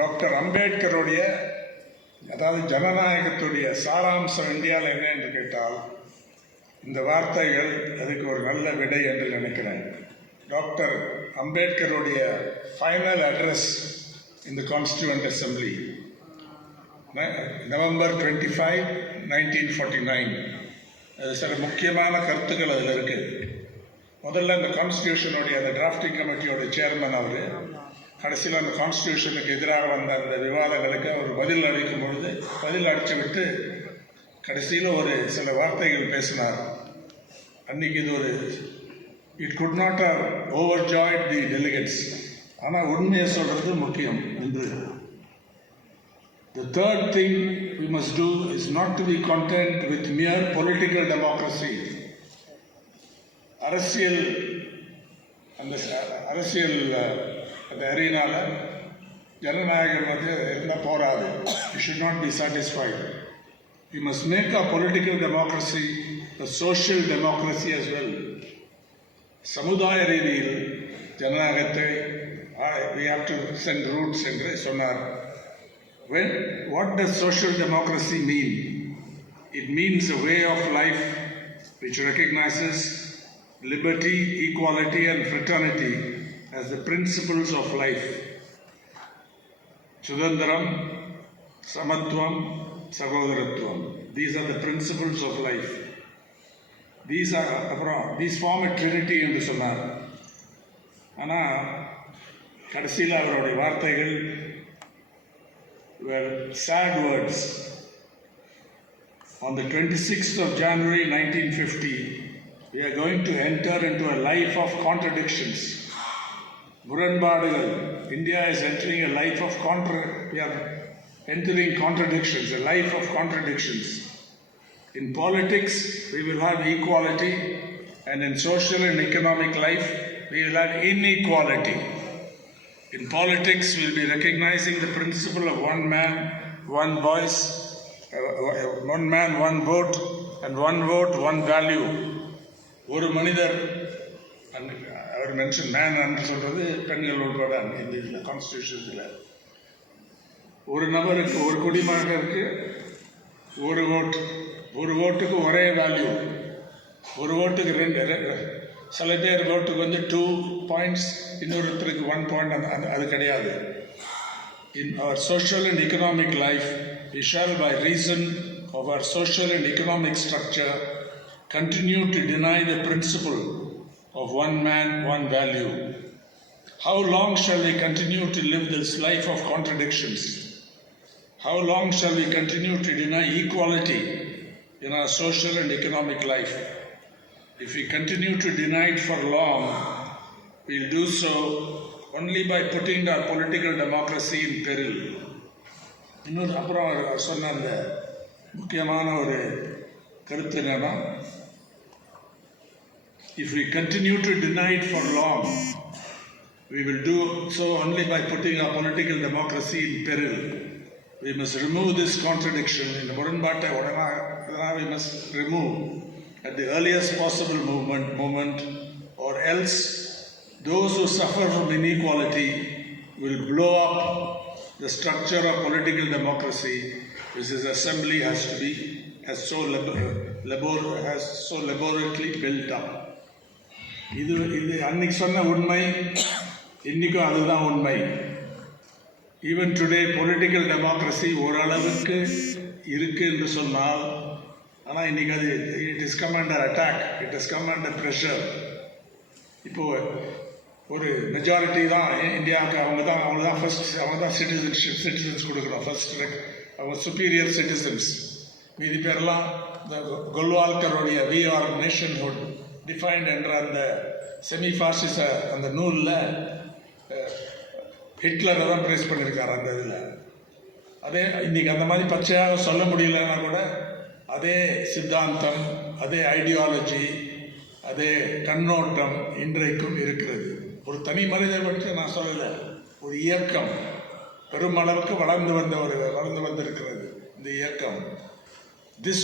டாக்டர் அம்பேத்கருடைய அதாவது ஜனநாயகத்துடைய சாராம்சம் இந்தியாவில் என்ன என்று கேட்டால் இந்த வார்த்தைகள் அதுக்கு ஒரு நல்ல விடை என்று நினைக்கிறேன். டாக்டர் அம்பேத்கருடைய ஃபைனல் அட்ரஸ் இந்த கான்ஸ்டியூவன்ட் அசம்பிளி நவம்பர் 25, 1949. அது சில முக்கியமான கருத்துக்கள் அதில் இருக்குது. முதல்ல அந்த கான்ஸ்டியூஷனுடைய அந்த டிராஃப்டிங் கமிட்டியோட சேர்மன் அவர். கடைசியில் அந்த கான்ஸ்டியூஷனுக்கு எதிராக வந்த அந்த விவாதங்களுக்கு அவர் பதில் அளிக்கும் பொழுது பதில் அடித்து விட்டு கடைசியில் ஒரு சில வார்த்தைகள் பேசினார். அன்றைக்கி இது ஒரு it could not have overjoyed the delegates. ஆனால் உண்மையை சொல்கிறது முக்கியம் என்று. The third thing we must do is not to be content with mere political democracy. அரசியல் அந்த அரீனால ஜனநாயகம் இருந்தால் போராது. You should not be satisfied. We must make our political democracy a social democracy as well. சமுதாய ரீதியில் ஜனநாயகத்தை we have to send roots என்று சொன்னார். What does social democracy mean? It means a way of life which recognizes liberty, equality and fraternity as the principles of life. Sudhandaram, Samatvam, Sagodaratvam. These are the principles of life. These form a trinity என்று சொன்னார். ஆனால் கடைசியில் அவருடைய வார்த்தைகள் were sad words. On the 26th of January 1950, we are going to enter into a life of contradictions. முரண்பாடுகள். India is entering a life of we are entering contradictions, a life of contradictions. In politics, we will have equality, and in social and economic life, we will have inequality. In politics, we will be recognizing the principle of one man, one voice, one man, one vote, and one vote, one value. ஒரு மனிதர், அவர் mention man என்று சொல்றது பெண்கள் உட்பட இந்த இதில் கான்ஸ்டியூஷன்ஸில் ஒரு நபருக்கு ஒரு குடிமகனுக்கு ஒரு ஓட்டுக்கு ஒரே வேல்யூ. ஒரு ஓட்டுக்கு சில பேர் ஓட்டுக்கு 2 points, இன்னொருத்தருக்கு 1 point. அது கிடையாது. In our social and economic life, we shall by reason of our social and economic structure continue to deny the principle of one man, one value. How long shall we continue to live this life of contradictions? How long shall we continue to deny equality in our social and economic life? If we continue to deny it for long, we'll do so only by putting our political democracy in peril. இன்னொரு அப்புறம் சொன்ன அந்த முக்கியமான ஒரு கருத்து என்னன்னா, if we continue to deny it for long, we will do so only by putting our political democracy in peril. We must remove this contradiction. இந்த முரண்பாட்டை உடனே we must remove at the earliest possible moment, or else those who suffer from inequality will blow up the structure of political democracy which this assembly has so laboriously built up. இது அன்னைக்கு சொன்ன உண்மை, இன்னைக்கும் அதுதான் உண்மை. Even today political democracy ஓரளவுக்கு இருக்கு என்று சொன்னால், ஆனால் இன்னைக்கு அது it is come under attack, it is come under pressure. இப்போ ஒரு மெஜாரிட்டி தான் இந்தியாவுக்கு அவங்க தான் ஃபர்ஸ்ட், அவங்க தான் சிட்டிசன்ஸ் கொடுக்குறோம் ஃபர்ஸ்ட், அவங்க சுப்பீரியர் சிட்டிசன்ஸ். மீதி பேரெல்லாம் இந்த கோல்வால்கருடைய வி ஆர் நேஷன்ஹுட் டிஃபைன்ட் என்ற அந்த செமி ஃபாசிச அந்த நூலில் ஹிட்லரை தான் ப்ரேஸ் பண்ணியிருக்காரு அந்த இதில். அதே இன்றைக்கி அந்த மாதிரி பச்சையாக சொல்ல முடியலன்னா கூட அதே சித்தாந்தம், அதே ஐடியாலஜி, அதே கண்ணோட்டம் இன்றைக்கும் இருக்கிறது. ஒரு தனி மனிதர் பற்றி நான் சொல்லலை, ஒரு இயக்கம் பெருமளவுக்கு வளர்ந்து வந்திருக்கிறது இந்த இயக்கம். This